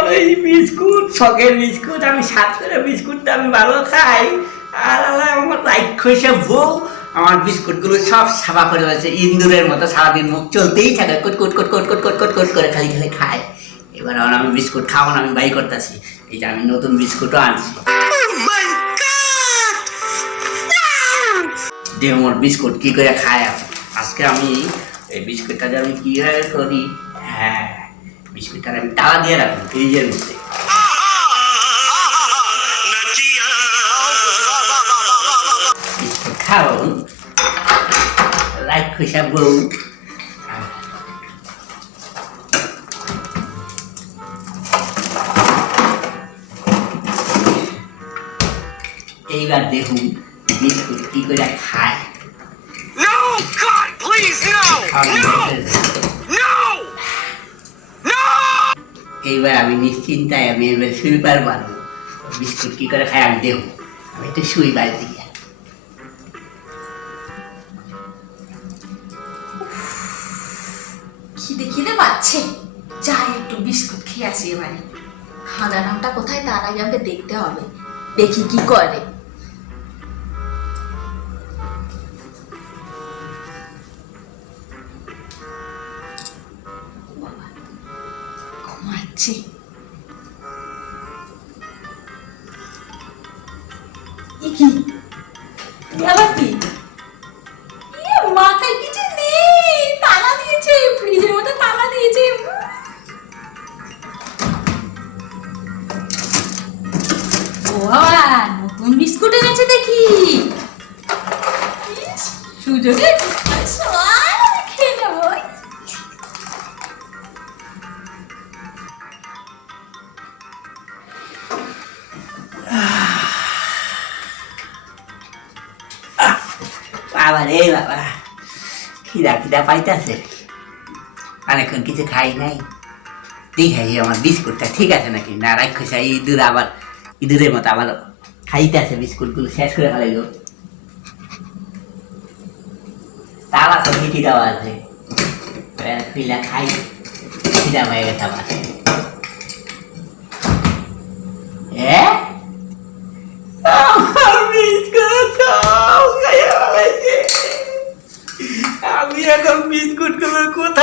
আমার এই বিস্কুট শখের বিস্কুট, আমি সাত করে বিস্কুটটা আমি ভালো খাই। আর আমার রাক্ষসে বউ আমার বিস্কুটগুলো সব সাফা করে দিয়েছে, ইন্দুরের মতো সারাদিন মুখ চলতেই থাকে, কট কট কট কট কট কট কট কট করে খালি খালি খায়। এবার আমি বিস্কুট খাবো না, আমি বাই করতেছি। এই যে আমি নতুন বিস্কুটও আনছি। মোর বিস্কুট কি করে খায় আজকে আমি এই বিস্কুটটা যে আমি কি করি, হ্যাঁ বিস্কুটটা আমি তালা দিয়ে রাখবো ফ্রিজের মধ্যে। বিস্কুট খাও রাক্ষসা বউ। এইবার দেখুন বিস্কুট কি করে খায়। No, God, please, no! No! No! No! এইবার আমি নিশ্চিন্তায় আমি এবার শুই পারবো, বিস্কুট কি করে খায় আমি দেখবো। আমি একটু শুই বাড়ি দিকে। খিদে খিদে পাচ্ছে, যাই একটু বিস্কুট খেয়ে আসি। এবারে হাঁদা নামটা কোথায় তার আগে আমাকে দেখতে হবে, দেখি কি করে। ঘুমাচ্ছি। কি আবার কি মাথায় কিছু নেই, তালা দিয়েছে, ফ্রিজের মধ্যে তালা দিয়েছে। ও বাবা, নতুন বিস্কুট এনেছে দেখি। সুযোগে খেয়ে নেবো। বাবা রে বাবা, খিদা খিদা পাইতেছে, অনেকক্ষণ কিছু খাই নাই। দেখাই আমার বিস্কুটটা ঠিক আছে নাকি না। রাক্ষসা ইঁদুর আবার ইঁদুরের মতো আবার খাইতেছে বিস্কুটগুলো, শেষ করে ফেলাইল। তালা তো মিটি দেওয়া আছে, পিলা খাই, খিদা হয়ে গেছে আবার। আমি এখন বিস্কুট গুলো কোথায়